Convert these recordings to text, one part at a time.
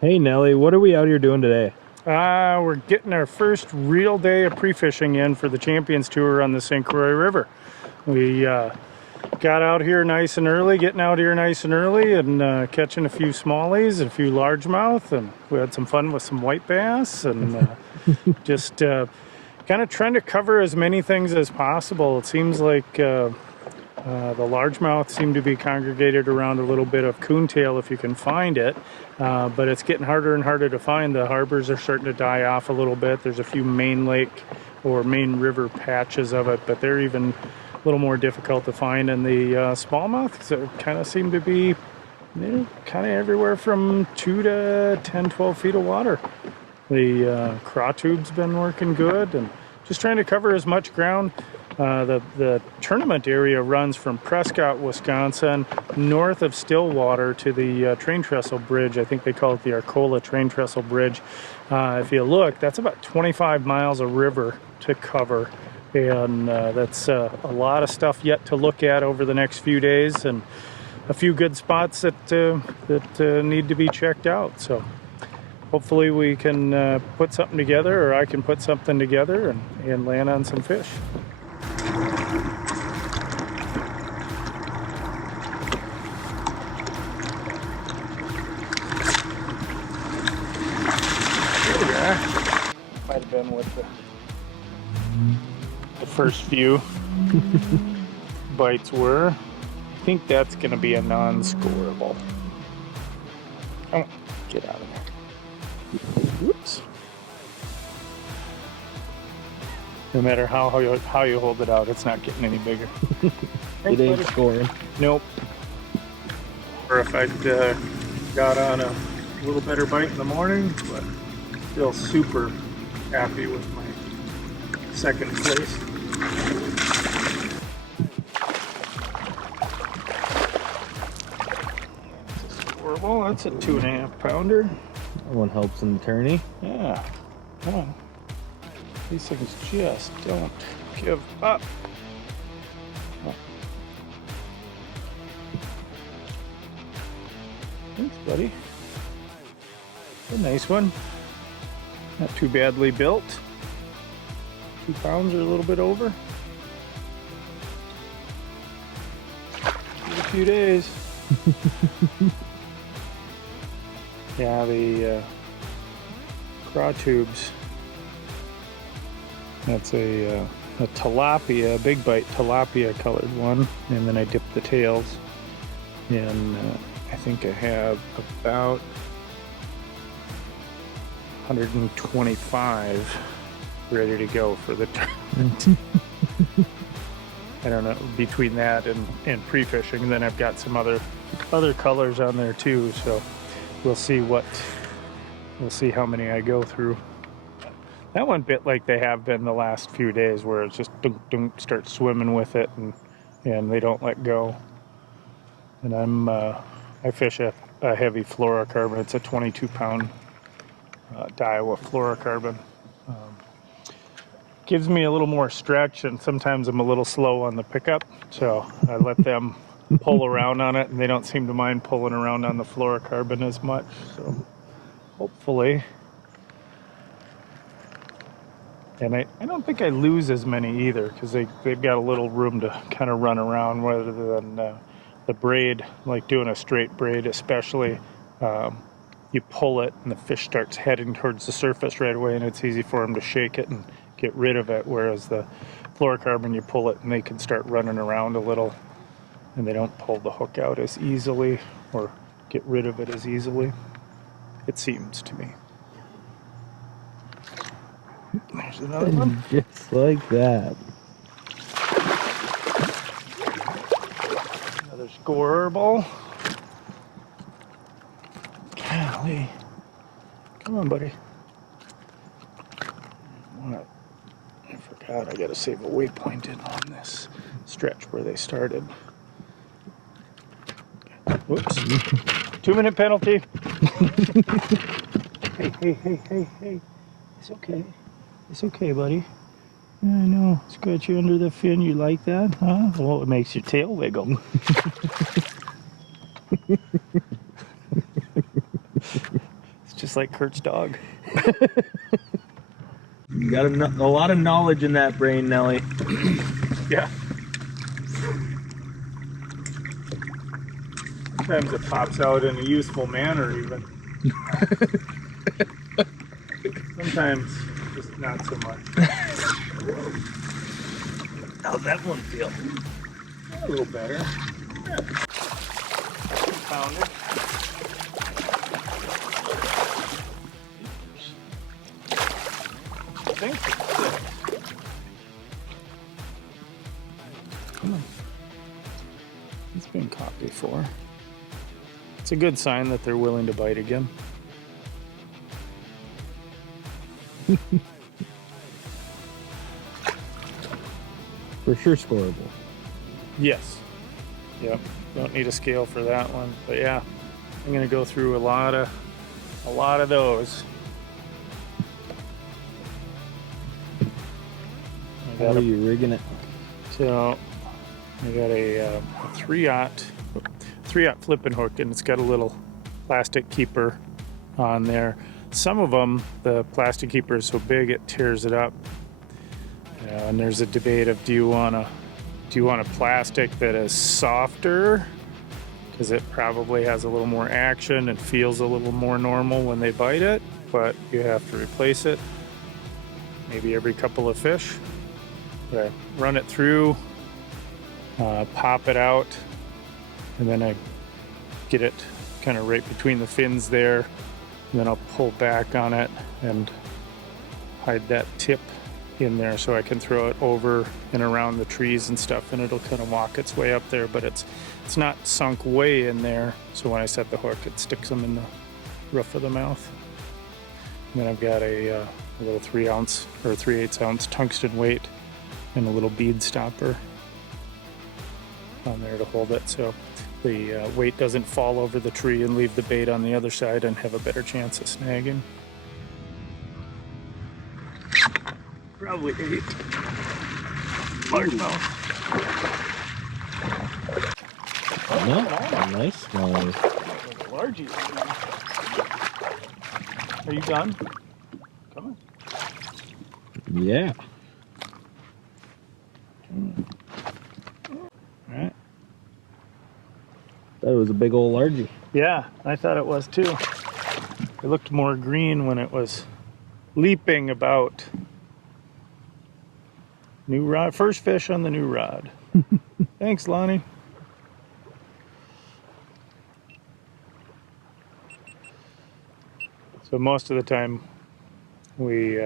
Hey Nelly, what are we out here doing today? We're getting our first real day of pre-fishing in for the Champions Tour on the St. Croix River. We got out here nice and early, and catching a few smallies and a few largemouth, and we had some fun with some white bass, and just kind of trying to cover as many things as possible. It seems like the largemouth seem to be congregated around a little bit of coontail if you can find it, but it's getting harder and harder to find. The harbors are starting to die off a little bit. There's a few main lake or main river patches of it, but they're even a little more difficult to find. And the smallmouth kind of seem to be kind of everywhere from 2 to 10, 12 feet of water. The craw tube's been working good, and just trying to cover as much ground. The tournament area runs from Prescott, Wisconsin, north of Stillwater to the train trestle bridge. I think they call it the Arcola train trestle bridge. If you look, that's about 25 miles of river to cover, and that's a lot of stuff yet to look at over the next few days, and a few good spots that need to be checked out. So hopefully we can put something together, or I can put something together and land on some fish. Might have been with the first few bites were. I think that's going to be a non-scoreable. Come on, get out of there. Whoops. No matter how you hold it out, it's not getting any bigger. It ain't scoring. Nope. Or if I'd got on a little better bite in the morning, but still super happy with my second place. Well, that's a 2.5 pounder. That one helps in the tourney. Yeah. Come on. These things just don't give up. Oh. Thanks, buddy. A nice one. Not too badly built. 2 pounds or a little bit over. A few days. Yeah, the craw tubes. That's a tilapia, big bite tilapia colored one, and then I dipped the tails, and I think I have about 125 ready to go for the tournament. I don't know, between that and pre-fishing, and then I've got some other colors on there too, so we'll see how many I go through. That one bit like they have been the last few days, where it's just dunk dunk, start swimming with it, and they don't let go. And I fish a heavy fluorocarbon. It's a 22-pound Daiwa fluorocarbon. Gives me a little more stretch, and sometimes I'm a little slow on the pickup, so I let them pull around on it, and they don't seem to mind pulling around on the fluorocarbon as much. So hopefully. And I don't think I lose as many either, because they've got a little room to kind of run around, rather than the braid, like doing a straight braid especially. You pull it and the fish starts heading towards the surface right away, and it's easy for them to shake it and get rid of it, whereas the fluorocarbon, you pull it and they can start running around a little, and they don't pull the hook out as easily or get rid of it as easily, it seems to me. There's another one. Just like that. Another scoreable. Golly. Come on, buddy. I forgot, I gotta save a waypoint in on this stretch where they started. Whoops. 2-minute penalty. Hey. It's okay. It's okay, buddy. I know. Scratch you under the fin. You like that, huh? Well, it makes your tail wiggle. It's just like Kurt's dog. You got a lot of knowledge in that brain, Nelly. Yeah. Sometimes it pops out in a useful manner even. Sometimes just not so much. How's that one feel? A little better. Yeah. Pounded. I think it's good. Come on. It's been caught before. It's a good sign that they're willing to bite again. For sure scoreable. Yes. Yep. Don't need a scale for that one. But yeah, I'm gonna go through a lot of those. How are you rigging it? So I got a 3/0 flipping hook, and it's got a little plastic keeper on there. Some of them, the plastic keeper is so big it tears it up. And there's a debate of do you want a plastic that is softer, because it probably has a little more action and feels a little more normal when they bite it, but you have to replace it maybe every couple of fish. I run it through, pop it out, and then I get it kind of right between the fins there, and then I'll pull back on it and hide that tip in there so I can throw it over and around the trees and stuff, and it'll kind of walk its way up there, but it's not sunk way in there, so when I set the hook it sticks them in the roof of the mouth. And then I've got a little 3-ounce or 3/8 ounce tungsten weight and a little bead stopper on there to hold it, so the weight doesn't fall over the tree and leave the bait on the other side and have a better chance of snagging. Probably 8. Largemouth. No, nice one. Largies. Are you done? Come on. Yeah. Alright. That was a big old largie. Yeah, I thought it was too. It looked more green when it was leaping about. New rod, first fish on the new rod. Thanks, Lonnie. So most of the time we,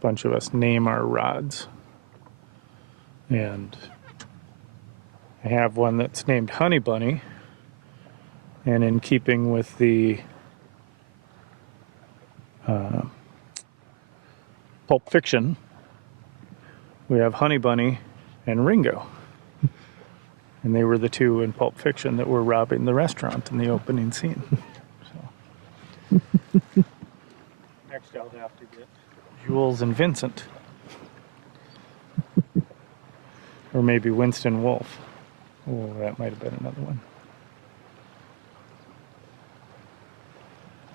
bunch of us name our rods. And I have one that's named Honey Bunny. And in keeping with the Pulp Fiction, we have Honey Bunny and Ringo. And they were the two in Pulp Fiction that were robbing the restaurant in the opening scene. So. Next I'll have to get Jules and Vincent. Or maybe Winston Wolfe. Oh, that might have been another one.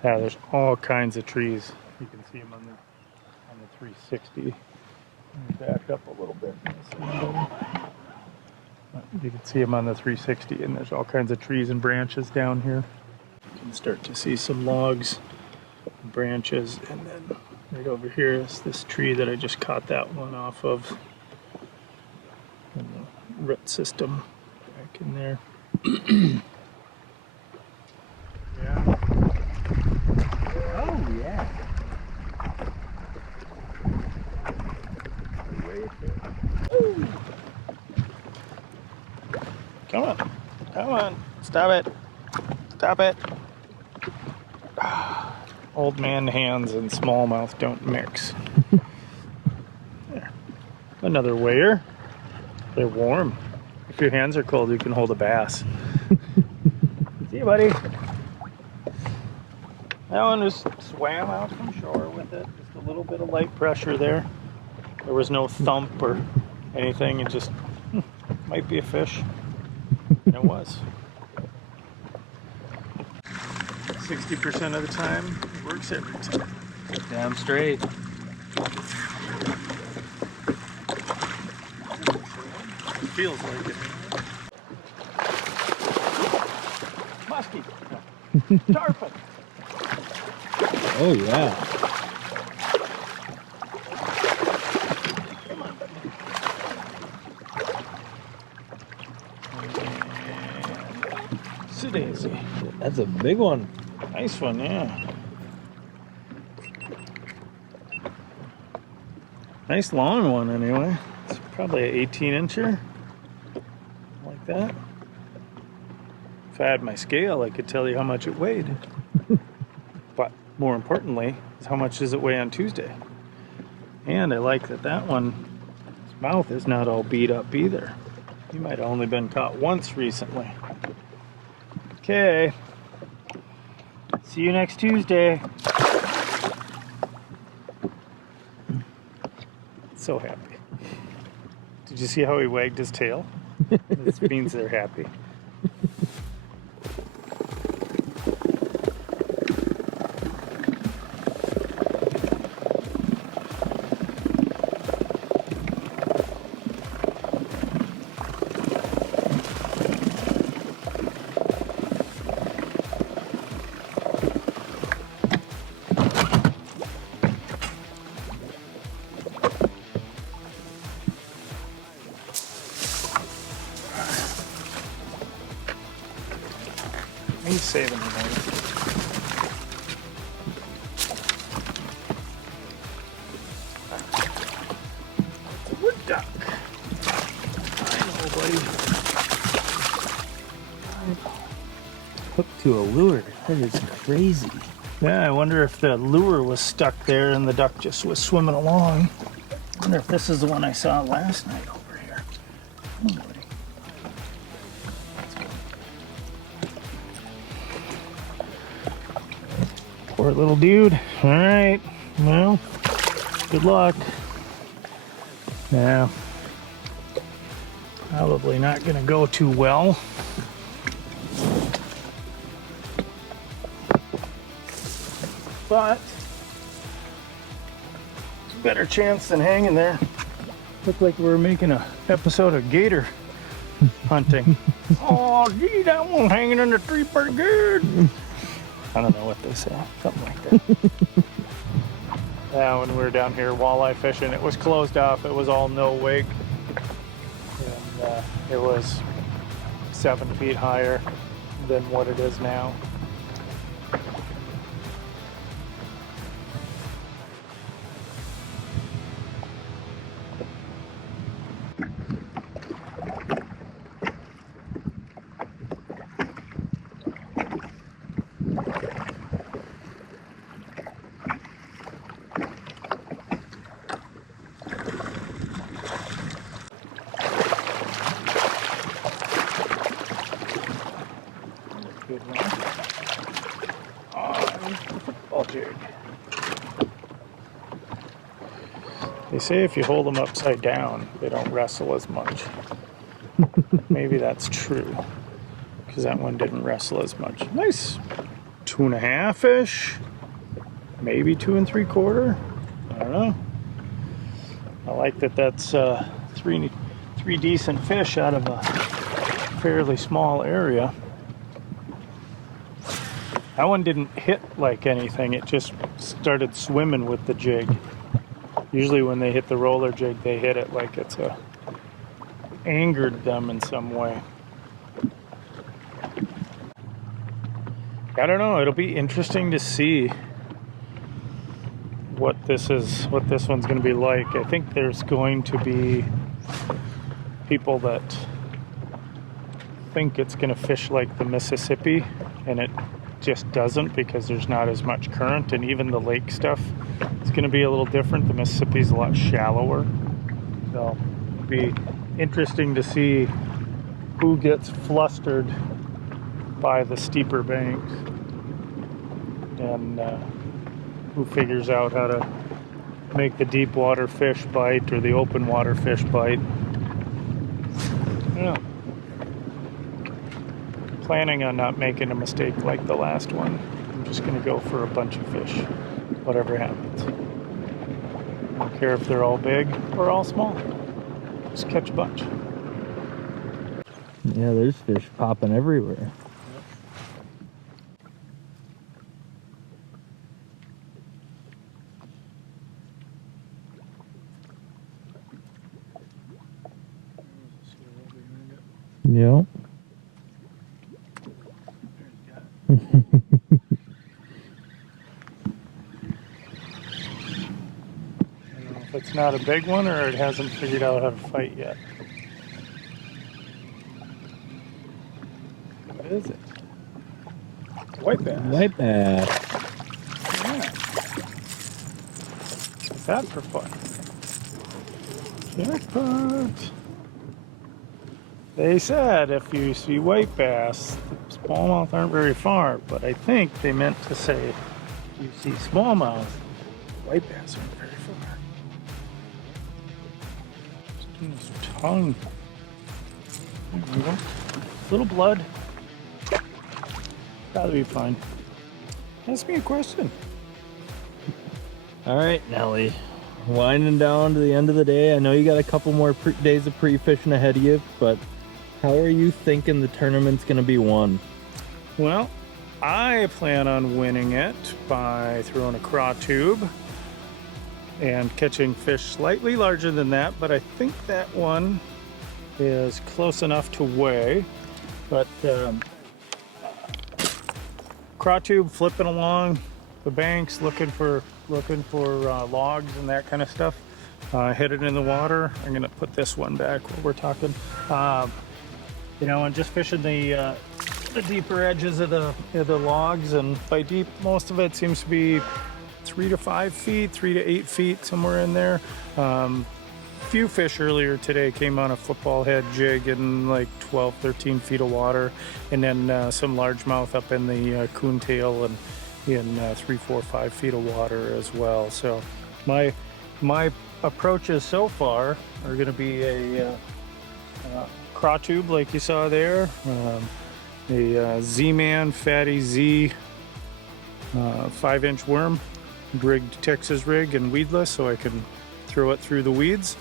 Yeah, there's all kinds of trees. You can see them on the 360. Back up a little bit. You can see them on the 360, and there's all kinds of trees and branches down here. You can start to see some logs, and branches, and then right over here is this tree that I just caught that one off of. And the root system back in there. Yeah. Oh yeah. Ooh. Come on. Come on. Stop it. Stop it. Old man hands and smallmouth don't mix. There. Another weir. They're warm. If your hands are cold, you can hold a bass. See you, buddy. That one just swam out from shore with it. Just a little bit of light pressure there. There was no thump or anything. It just might be a fish. And it was. 60% of the time, it works every time. Damn straight. It feels like it. Muskie. Tarpon. Oh yeah. Daisy. That's a big one. Nice one, yeah. Nice long one anyway. It's probably an 18-incher. Like that. If I had my scale, I could tell you how much it weighed. But more importantly, is how much does it weigh on Tuesday? And I like that one's mouth is not all beat up either. He might have only been caught once recently. Okay. See you next Tuesday. So happy. Did you see how he wagged his tail? This means they're happy. He's saving the money. It's a wood duck. I know, buddy. Hooked to a lure. That is crazy. Yeah, I wonder if the lure was stuck there and the duck just was swimming along. I wonder if this is the one I saw last night over here. Oh, buddy. Poor little dude. All right. Well, good luck. Yeah. Probably not going to go too well. But it's a better chance than hanging there. Looked like we were making an episode of gator hunting. Oh, gee, that one hanging in the tree pretty good. I don't know what they say, something like that. Yeah, when we were down here walleye fishing, it was closed off. It was all no wake. And it was 7 feet higher than what it is now. Good one. Oh, football jig. They say if you hold them upside down, they don't wrestle as much. Maybe that's true, because that one didn't wrestle as much. Nice 2.5-ish, maybe 2 3/4. I don't know. I like that's three decent fish out of a fairly small area. That one didn't hit like anything, it just started swimming with the jig. Usually when they hit the roller jig, they hit it like it's angered them in some way. I don't know, it'll be interesting to see what this one's going to be like. I think there's going to be people that think it's going to fish like the Mississippi, and it just doesn't, because there's not as much current, and even the lake stuff, it's going to be a little different. The Mississippi's a lot shallower, so it'll be interesting to see who gets flustered by the steeper banks, and who figures out how to make the deep water fish bite or the open water fish bite. Yeah. planning on not making a mistake like the last one. I'm just going to go for a bunch of fish, whatever happens. I don't care if they're all big or all small. Just catch a bunch. Yeah, there's fish popping everywhere. Yep. I don't know if it's not a big one or it hasn't figured out how to fight yet. What is it? White bass. White bass. Yeah. What's that for fun? Jackpot. They said if you see white bass, the smallmouth aren't very far, but I think they meant to say if you see smallmouth, white bass aren't very far. Just in his tongue. There we go. Little blood. That'll be fine. Ask me a question. All right, Nelly. Winding down to the end of the day. I know you got a couple more days of pre-fishing ahead of you, but how are you thinking the tournament's going to be won? Well, I plan on winning it by throwing a craw tube and catching fish slightly larger than that, but I think that one is close enough to weigh. But craw tube flipping along the banks, looking for logs and that kind of stuff. Hit it in the water. I'm gonna put this one back while we're talking. You know, and just fishing the deeper edges of the logs, and by deep, most of it seems to be 3 to 5 feet, 3 to 8 feet, somewhere in there. Few fish earlier today came on a football head jig in like 12, 13 feet of water, and then some largemouth up in the coontail and in 3, 4, 5 feet of water as well. So my approaches so far are going to be a craw tube like you saw there, a Z-Man Fatty Z 5-inch worm, rigged Texas rig and weedless, so I can throw it through the weeds.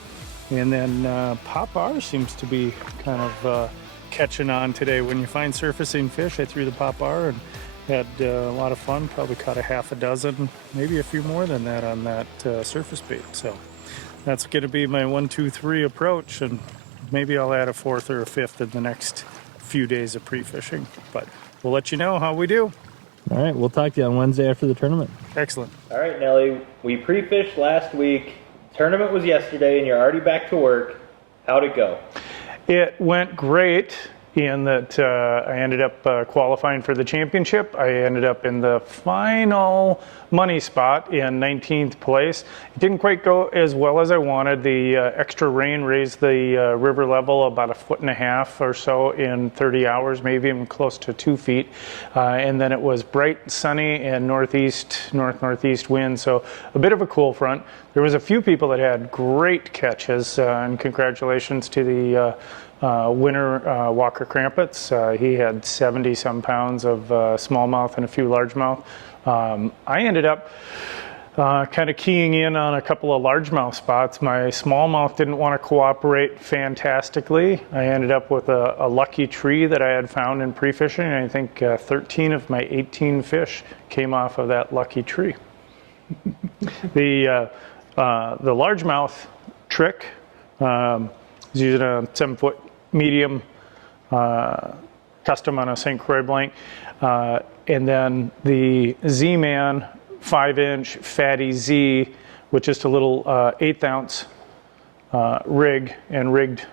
And then Pop R seems to be kind of catching on today. When you find surfacing fish, I threw the Pop R and had a lot of fun. Probably caught a half a dozen, maybe a few more than that on that surface bait. So that's going to be my 1, 2, 3 approach, and maybe I'll add a 4th or a 5th in the next few days of pre-fishing. But we'll let you know how we do. All right, we'll talk to you on Wednesday after the tournament. Excellent. All right, Nelly, we pre-fished last week. Tournament was yesterday, and you're already back to work. How'd it go? It went great in that I ended up qualifying for the championship. I ended up in the final money spot in 19th place. It didn't quite go as well as I wanted. The extra rain raised the river level about 1.5 feet or so in 30 hours, maybe even close to 2 feet. And then it was bright, sunny, and northeast wind, so a bit of a cool front. There was a few people that had great catches, and congratulations to the winner, Walker Krampets. He had 70-some pounds of smallmouth and a few largemouth. I ended up kind of keying in on a couple of largemouth spots. My smallmouth didn't want to cooperate fantastically. I ended up with a lucky tree that I had found in pre-fishing, and I think 13 of my 18 fish came off of that lucky tree. The largemouth trick is using a 7-foot medium custom on a St. Croix blank, and then the Z-Man 5-inch Fatty Z with just a little 1/8 ounce rig and rigged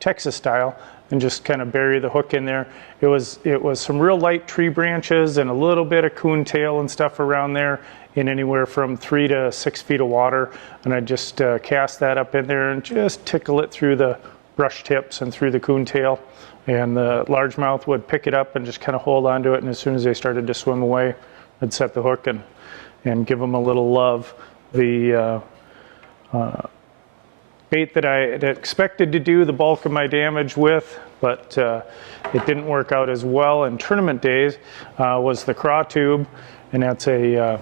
Texas style, and just kind of bury the hook in there. It was some real light tree branches and a little bit of coontail and stuff around there in anywhere from 3 to 6 feet of water, and I just cast that up in there and just tickle it through the brush tips and through the coontail, and the largemouth would pick it up and just kind of hold onto it, and as soon as they started to swim away, I'd set the hook and give them a little love. The bait that I had expected to do the bulk of my damage with, but it didn't work out as well in tournament days, was the craw tube, and that's a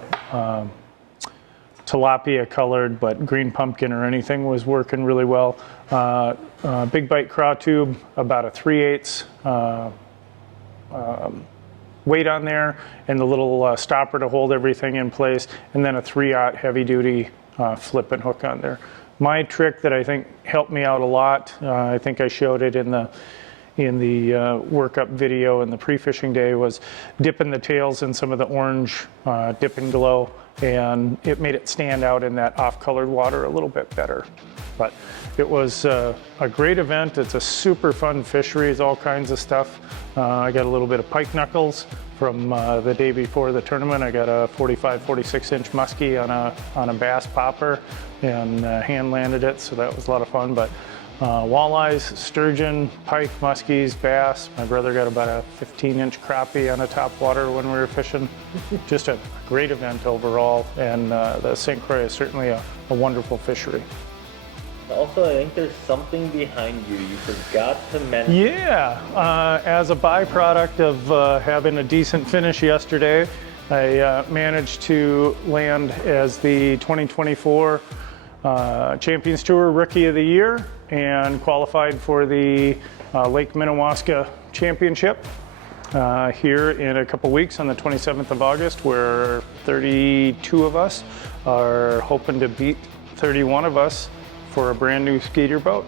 tilapia colored, but green pumpkin or anything was working really well. Big bite craw tube, about a 3/8 weight on there, and the little stopper to hold everything in place, and then a 3/0 heavy duty flip and hook on there. My trick that I think helped me out a lot, I think I showed it in the workup video in the pre-fishing day, was dipping the tails in some of the orange dip and glow, and it made it stand out in that off-colored water a little bit better. But it was a great event. It's a super fun fishery. It's all kinds of stuff. I got a little bit of pike knuckles from the day before the tournament. I got a 46-inch muskie on a bass popper and hand landed it, so that was a lot of fun. But walleyes, sturgeon, pike, muskies, bass. My brother got about a 15-inch crappie on a topwater when we were fishing. Just a great event overall, and the St. Croix is certainly a wonderful fishery. Also, I think there's something behind you forgot to mention. Yeah, as a byproduct of having a decent finish yesterday, I managed to land as the 2024 Champions Tour Rookie of the Year and qualified for the Lake Minnewaska Championship here in a couple weeks on the 27th of August, where 32 of us are hoping to beat 31 of us for a brand new skeeter boat.